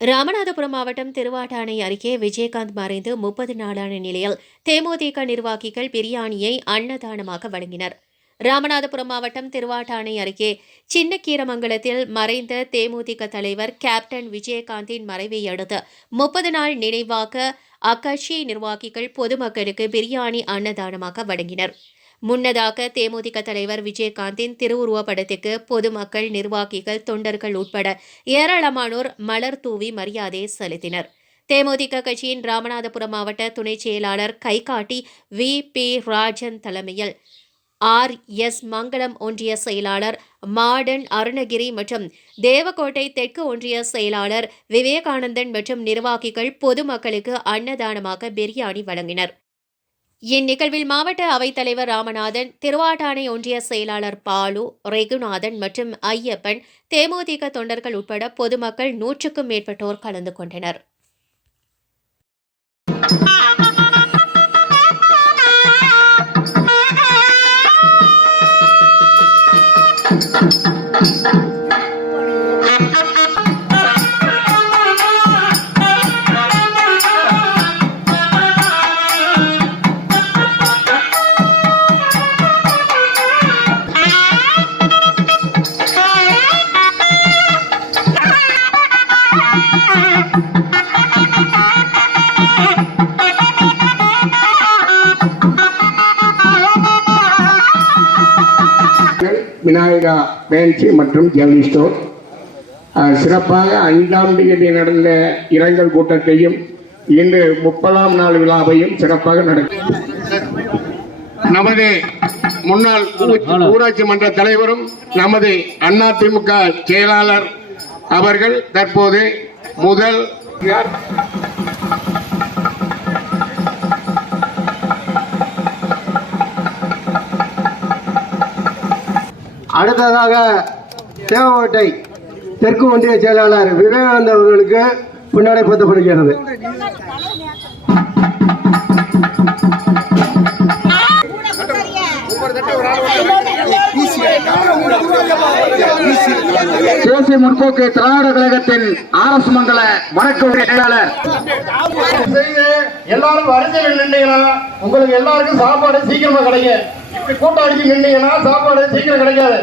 ராமநாதபுரம் மாவட்டம் திருவாட்டானை அருகே விஜயகாந்த் மறைந்து முப்பது நாளான நிலையில் தேமுதிக நிர்வாகிகள் பிரியாணியை அன்னதானமாக வழங்கினர். ராமநாதபுரம் மாவட்டம் திருவாட்டானை அருகே சின்னக்கீரமங்கலத்தில் மறைந்த தேமுதிக தலைவர் கேப்டன் விஜயகாந்தின் மறைவை அடுத்து முப்பது நாள் நினைவாக அக்கட்சி நிர்வாகிகள் பொதுமக்களுக்கு பிரியாணி அன்னதானமாக வழங்கினர். முன்னதாக தேமுதிக தலைவர் விஜயகாந்தின் திருவுருவப் படத்துக்கு பொதுமக்கள் நிர்வாகிகள் தொண்டர்கள் உட்பட ஏராளமானோர் மலர் தூவி மரியாதை செலுத்தினர். தேமுதிக கட்சியின் ராமநாதபுரம் மாவட்ட துணை செயலாளர் கைகாட்டி வி. பி. ராஜன் தலைமையில் ஆர். எஸ். மங்களம் ஒன்றிய செயலாளர் மாடன் அருணகிரி மற்றும் தேவக்கோட்டை தெற்கு ஒன்றிய செயலாளர் விவேகானந்தன் மற்றும் நிர்வாகிகள் பொதுமக்களுக்கு அன்னதானமாக பிரியாணி வழங்கினர். இந்நிகழ்வில் மாவட்ட அவைத்தலைவர் ராமநாதன் திருவாட்டானை ஒன்றிய செயலாளர் பாலு ரெகுநாதன் மற்றும் ஐயப்பன் தேமுதிக தொண்டர்கள் உட்பட பொதுமக்கள் நூற்றுக்கும் மேற்பட்டோர் கலந்து கொண்டனர். விநாயகா பேன்சி மற்றும் ஜவுளி ஸ்டோர் சிறப்பாக ஐந்தாம் தேதி நடந்த இரங்கல் கூட்டத்தையும் இன்று முப்பதாம் நாள் விழாவையும் சிறப்பாக நடக்கும் நமது முன்னாள் ஊராட்சி மன்ற தலைவரும் நமது அதிமுக செயலாளர் அவர்கள் தற்போது முதல் அடுத்ததாக தேவகோட்டை தெற்கு ஒன்றிய செயலாளர் விவேகானந்த அவர்களுக்கு பின்னாடி தேசிய முற்போக்கு திராவிட கழகத்தின் ஆர் எஸ் மண்டல வடக்கு செயலாளர் செய்து எல்லாரும் வரிசையில் நின்றீங்கன்னா உங்களுக்கு எல்லாருக்கும் சாப்பாடு சீக்கிரமா கிடைக்கும் இப்படி கூட்டம் அடிச்சு நின்றீங்கன்னா சாப்பாடு சீக்கிரம் கிடைக்காது.